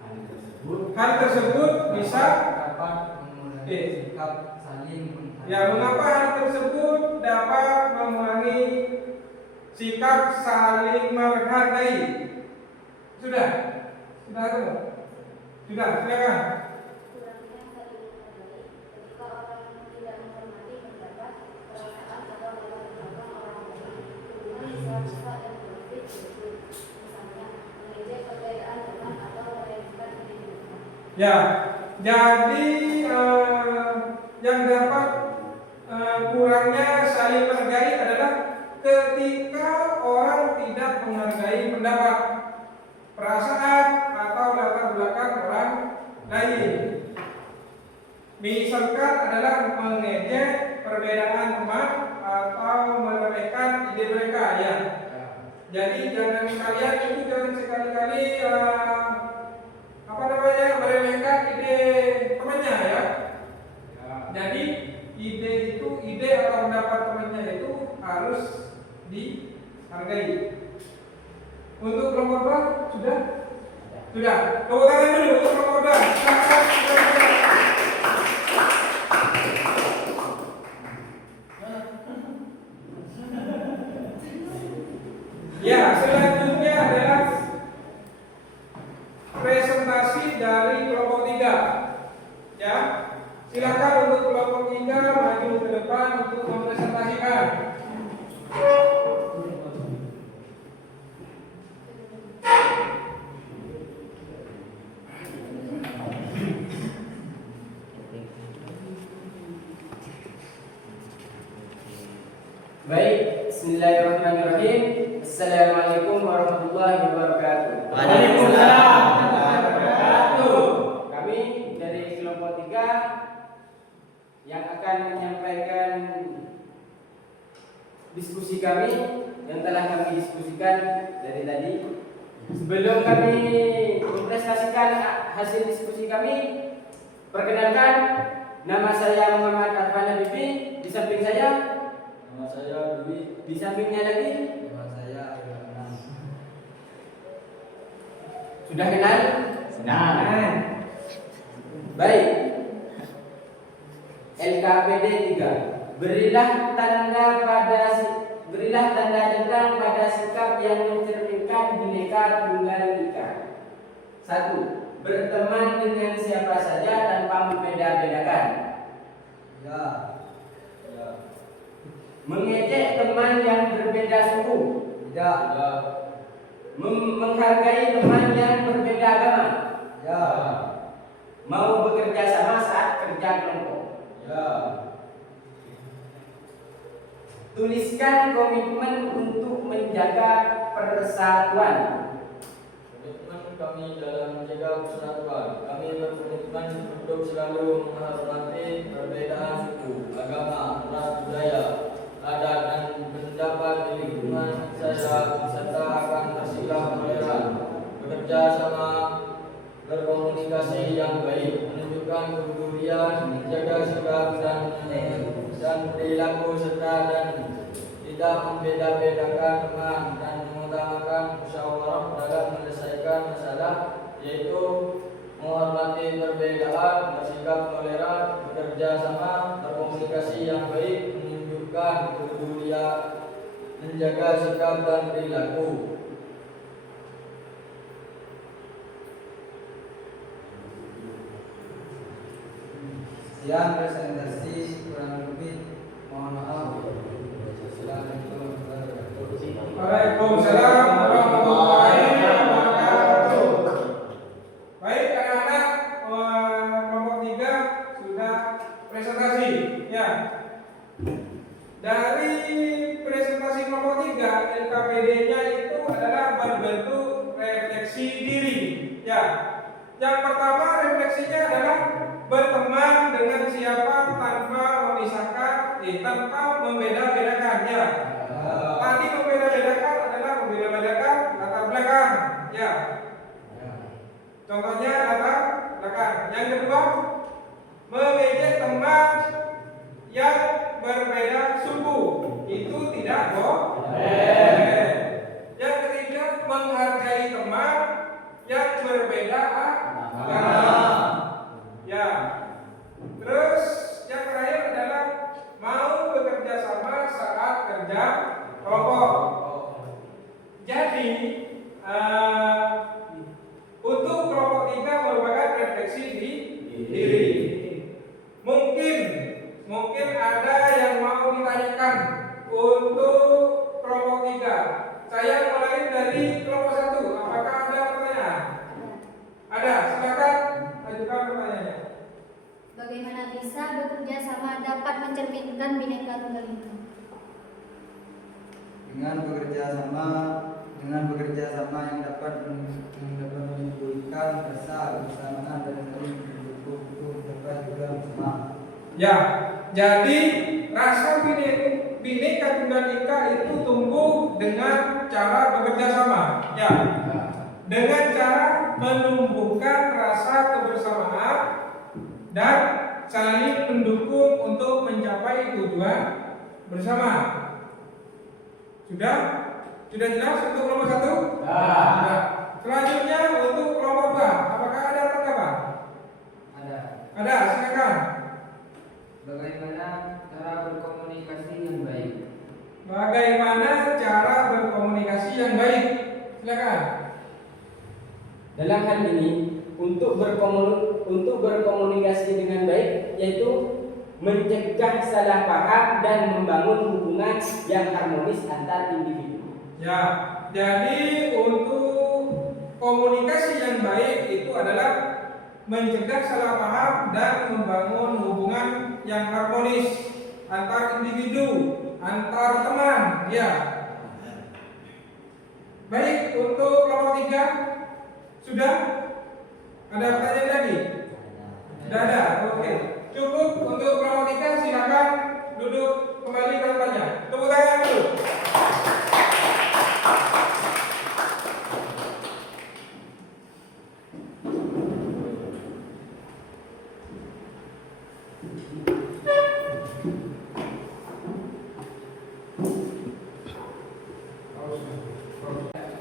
hal tersebut bisa dapat mengurangi sikap saling menghargai? Ya, mengapa hal tersebut dapat mengurangi sikap saling menghargai? Sudah ketemu? Sudah, silakan. Kurangnya saling menghargai ketika orang tidak menghormati pendapat, perasaan atau latar belakang orang lain, hubungan sifat dan konflik itu, misalnya mengejek perbedaan teman atau meremehkan individu. Ya, jadi yang dapat kurangnya saling menghargai adalah ketika orang tidak menghargai pendapat, perasaan atau latar belakang orang lain. Misalkan adalah mengejek perbedaan teman atau meremehkan ide mereka, ya. Jadi jangan sekali-kali meremehkan ide temannya, ya. Jadi ide atau pendapat temannya itu harus dihargai. Untuk kelompok 2 sudah? Sudah. Tepuk tangan dulu untuk kelompok 2. Ya, selanjutnya adalah presentasi dari kelompok 3. Ya, silakan untuk kelompok 3 maju ke depan untuk mempresentasikan. Baik, bismillahirrahmanirrahim. Assalamualaikum warahmatullahi wabarakatuh. Waalaikumsalam. Kami dari kelompok 3 yang akan menyampaikan diskusi kami yang telah kami diskusikan dari tadi. Sebelum kami mempresentasikan hasil diskusi kami, perkenalkan, nama saya Muhammad Arfana Bibi. Di samping saya, Nama saya Dwi. di sampingnya lagi, Nama saya Arifan. sudah kenal? Sudah. Baik. LKPD 3. Berilah tanda centang pada sikap yang mencerminkan Bhinneka Tunggal Ika. 1. Berteman dengan siapa saja tanpa membeda-bedakan. Ya. Mengejek teman yang berbeda suku. Tidak. Menghargai teman yang berbeda agama. Ya. Mau bekerja sama saat kerja kelompok. Ya. Tuliskan komitmen untuk menjaga persatuan. Komitmen kami dalam menjaga persatuan. Kami berkomitmen untuk selalu menghormati perbedaan suku, agama, ras, budaya, adat, dan pendapat di lingkungan saya, serta akan bersikap toleran, bekerja sama, berkomunikasi yang baik, menunjukkan kepedulian, menjaga sikap dan perilaku serta dan tidak membeda-bedakan teman dan mengutamakan musyawarah dalam menyelesaikan masalah, yaitu menghormati perbedaan, bersikap toleran, bekerja sama, berkomunikasi yang baik, menunjukkan kepedulian, menjaga sikap dan perilaku. Sekian presentasi, kurang lebih mohon maaf. Assalamualaikum warahmatullahi wabarakatuh. Waalaikumsalam warahmatullahi wabarakatuh. Baik anak-anak, kelompok 3 sudah presentasi ya. Dari presentasi kelompok 3, LKPD-nya itu adalah berbentuk refleksi diri ya. Yang pertama refleksinya adalah berteman dengan siapa tanpa memisahkan, tanpa membeda-bedakan ya. Tadi membeda-bedakan adalah membeda-bedakan latar belakang ya. Contohnya latar belakang. Yang kedua, mengejek teman yang berbeda suku, itu tidak boleh. Yang ketiga, menghargai teman yang berbeda agama. Ya. Terus yang terakhir adalah mau bekerja sama saat kerja kelompok. Jadi untuk kelompok 3 merupakan refleksi diri. Mungkin ada yang mau ditanyakan untuk kelompok 3. Saya mulai dari kelompok 1. Apakah ada pertanyaan? Ada, silakan ajukan pertanyaannya. Bagaimana bisa bekerja sama dapat mencerminkan Bhinneka Tunggal Ika? Dengan bekerja sama yang dapat menimbulkan rasa kebersamaan dan saling mendukung untuk mencapai tujuan bersama. Ya, jadi rasa Bhinneka Tunggal Ika itu tumbuh dengan cara bekerja sama. Ya, dengan cara menumbuhkan rasa kebersamaan dan saling mendukung untuk mencapai tujuan bersama. Sudah jelas untuk kelompok 1? Ya. Selanjutnya untuk kelompok 2, apakah ada tanggapan? Ada, silakan. Bagaimana cara berkomunikasi yang baik? Bagaimana cara berkomunikasi yang baik? Silakan. Dalam hal ini, untuk berkomunikasi dengan baik, yaitu mencegah salah paham dan membangun hubungan yang harmonis antar individu. Ya, jadi untuk komunikasi yang baik itu adalah mencegah salah paham dan membangun hubungan yang harmonis antar individu, antar teman. Ya. Baik, untuk kelompok 3 sudah ada pertanyaan lagi? Sudah ada, oke. Cukup untuk kelompok 3, silakan duduk kembali ke tempatnya. Tepuk tangan dulu.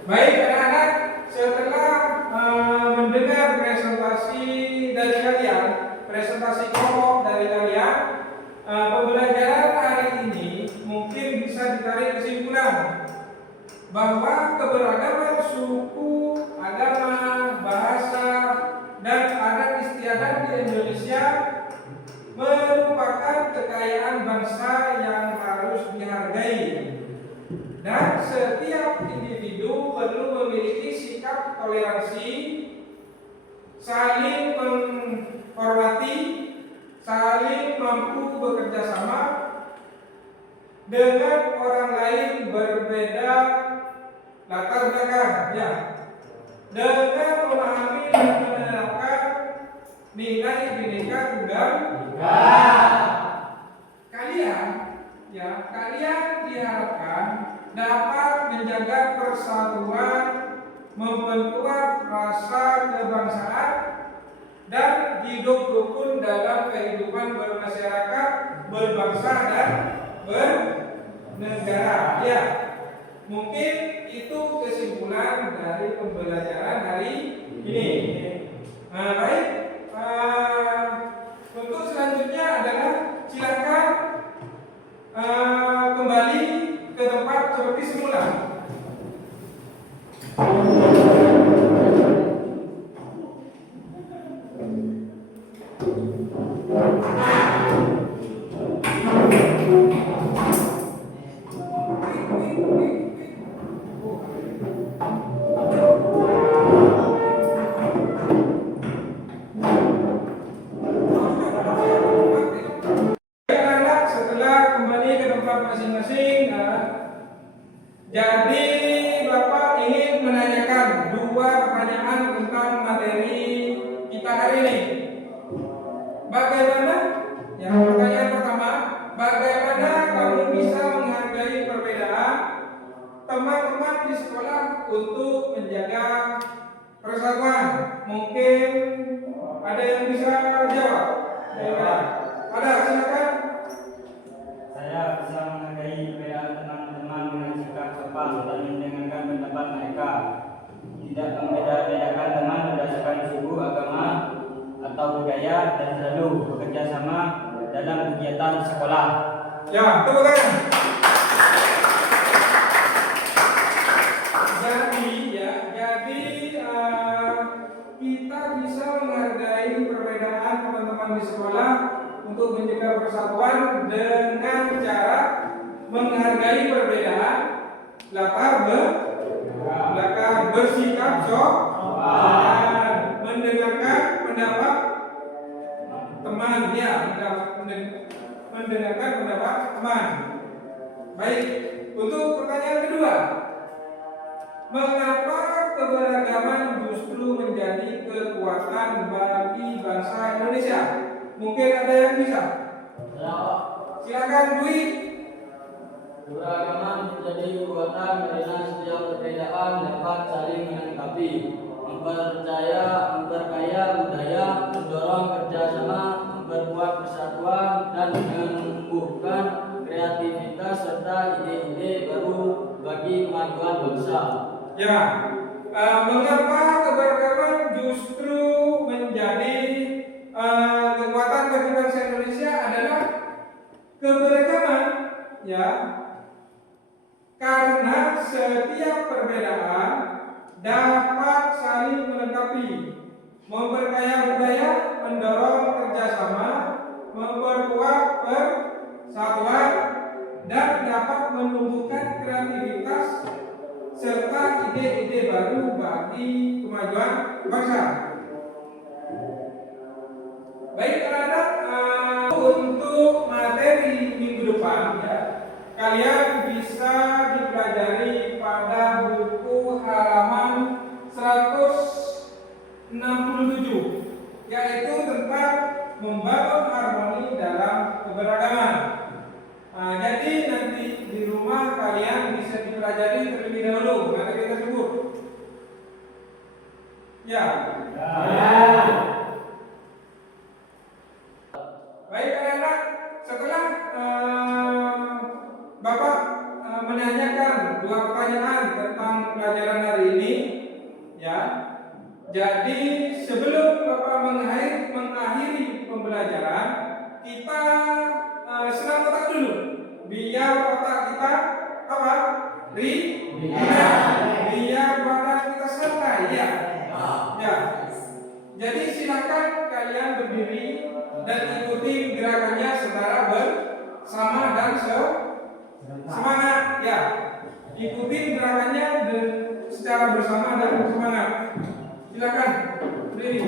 Baik anak-anak, setelah mendengar presentasi dari kalian, presentasi kelompok dari kalian, pembelajaran hari ini mungkin bisa ditarik kesimpulan bahwa keberagaman suku, agama, bahasa, dan adat istiadat di Indonesia merupakan kekayaan bangsa yang harus dihargai. Dan setiap individu perlu memiliki sikap toleransi, saling menghormati, saling mampu bekerja sama, dengan orang lain berbeda latar belakang, ya, dengan memahami dan menerapkan nilai Bhinneka Tunggal Ika. Kalian diharapkan dapat menjaga persatuan, memperkuat rasa kebangsaan, dan hidup rukun dalam kehidupan bermasyarakat, berbangsa, dan bernegara. Ya, mungkin itu kesimpulan dari pembelajaran hari ini. Baik, untuk selanjutnya adalah silakan kembali ke tempat seperti semula. Masing-masing. Jadi Bapak ingin menanyakan 2 pertanyaan tentang materi kita hari ini. Bagaimana? Yang pertanyaan pertama, bagaimana kamu bisa menghargai perbedaan teman-teman di sekolah untuk menjaga persatuan? Mungkin ada yang bisa jawab? Ada, silakan. Saya bisa menghargai perbedaan teman-teman dengan sikap sopan dan mendengarkan pendapat mereka. Tidak membeda-bedakan teman berdasarkan suku, agama, atau budaya, dan selalu bekerja sama dalam kegiatan sekolah. Ya, tepuk tangan. Jadi kita bisa menghargai perbedaan teman-teman di sekolah untuk menjaga persatuan dengan cara menghargai perbedaan latar belakang, bersikap sopan, mendengarkan pendapat teman, ya, mendengarkan pendapat teman. Baik, untuk pertanyaan kedua, mengapa keberagaman justru menjadi kekuatan bagi bangsa Indonesia? Mungkin ada yang bisa? Silakan Dwi. Keberagaman menjadi kekuatan karena setiap perbedaan dapat saling melengkapi, memperkaya budaya, mendorong kerjasama, memperkuat persatuan, dan menumbuhkan kreativitas serta ide-ide baru bagi kemajuan bangsa. Ya, mengapa keberagaman justru menjadi kekuatan bagi bangsa Indonesia adalah keberagaman, ya, karena setiap perbedaan dapat saling melengkapi, memperkaya budaya, mendorong kerjasama, memperkuat persatuan, dan dapat menumbuhkan kreativitas serta ide-ide baru bagi kemajuan bangsa. Baik anak-anak, untuk materi minggu depan, ya, kalian bisa dipelajari pada buku halaman 167, yaitu tentang membangun harmoni dalam keberagaman. Jadi nanti di rumah kalian bisa dipelajari terlebih dahulu materi tersebut. Ya. Baik anak-anak, setelah Bapak menanyakan 2 pertanyaan tentang pelajaran hari ini, ya. Jadi sebelum Bapak mengakhiri pembelajaran, kita senam otak dulu, biar otak kita apa? Biar badan kita santai, ya. Ya. Jadi silakan kalian berdiri dan ikuti gerakannya secara bersama dan semangat, ya. Ikuti gerakannya secara bersama dan semangat. Silakan berdiri.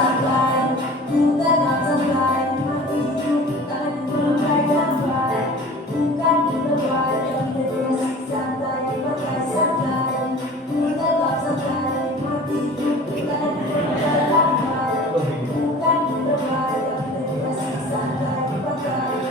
Santai, bukan santai, mati hidup tangan berlebay lambai. Bukan berlebay, tapi lebih santai, pakai santai. Bukan santai, mati hidup tangan berlebay lambai. Bukan berlebay, tapi lebih santai, pakai.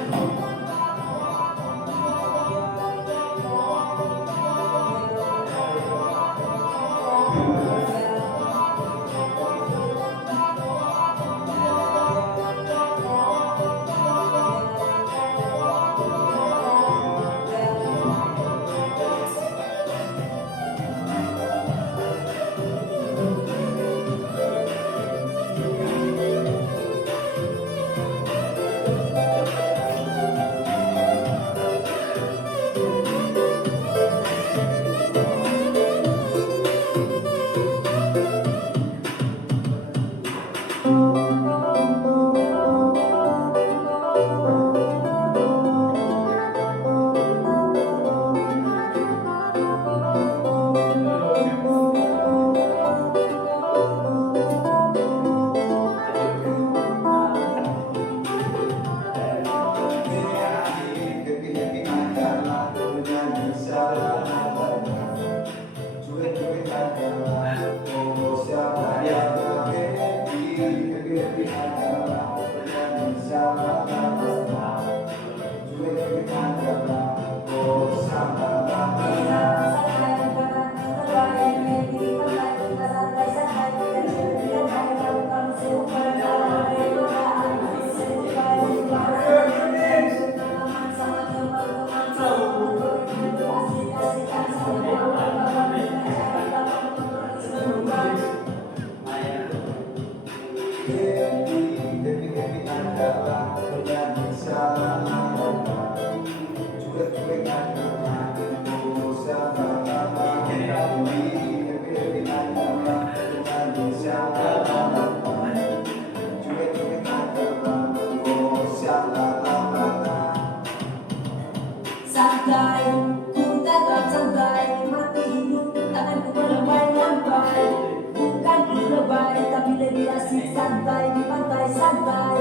Santai, ku tetap santai, mati hidup tanganku berlebay lambai. Bukan berlebay, tapi lebih asik santai di pantai santai.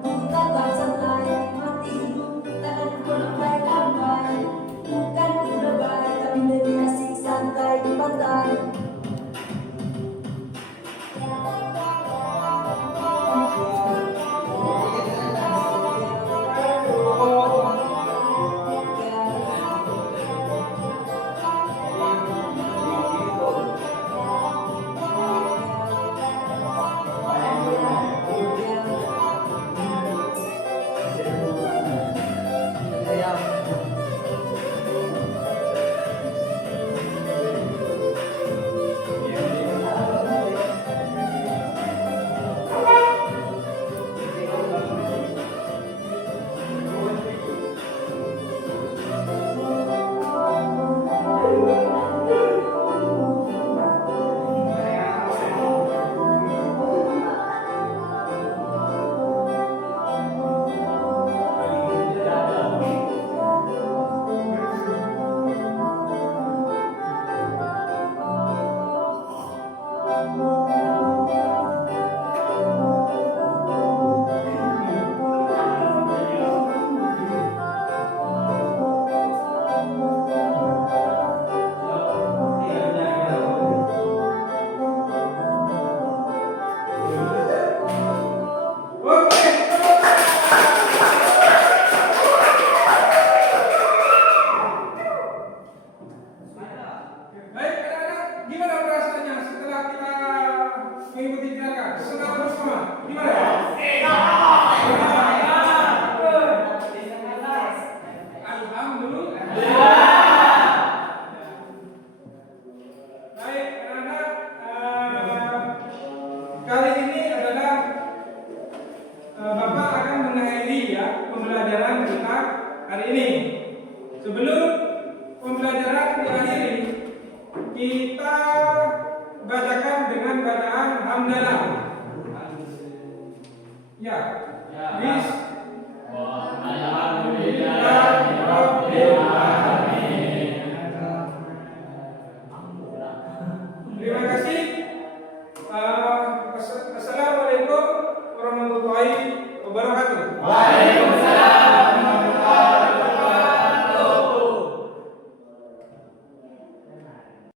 Ku tetap santai, mati hidup tanganku berlebay lambai. Bukan berlebay, tapi lebih asik santai di pantai. Sebelum pembelajaran diakhiri, kita bacakan dengan bacaan hamdalah. Ya, bis